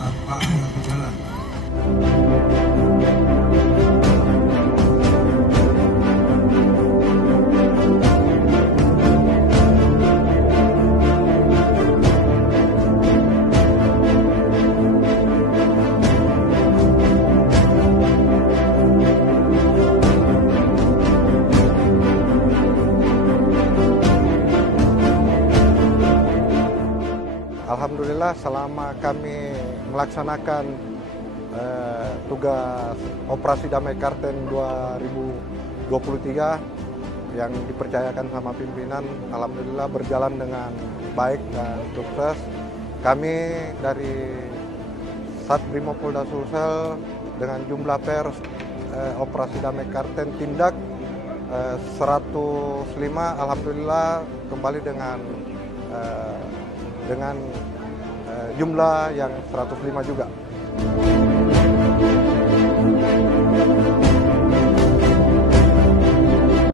tanpa ada gejala. Alhamdulillah selama kami melaksanakan tugas Operasi Damai Kartens 2023 yang dipercayakan sama pimpinan, alhamdulillah berjalan dengan baik dan sukses. Kami dari Satbrimopolda Sulsel dengan jumlah pers Operasi Damai Kartens tindak 105, alhamdulillah kembali dengan jumlah yang 105 juga.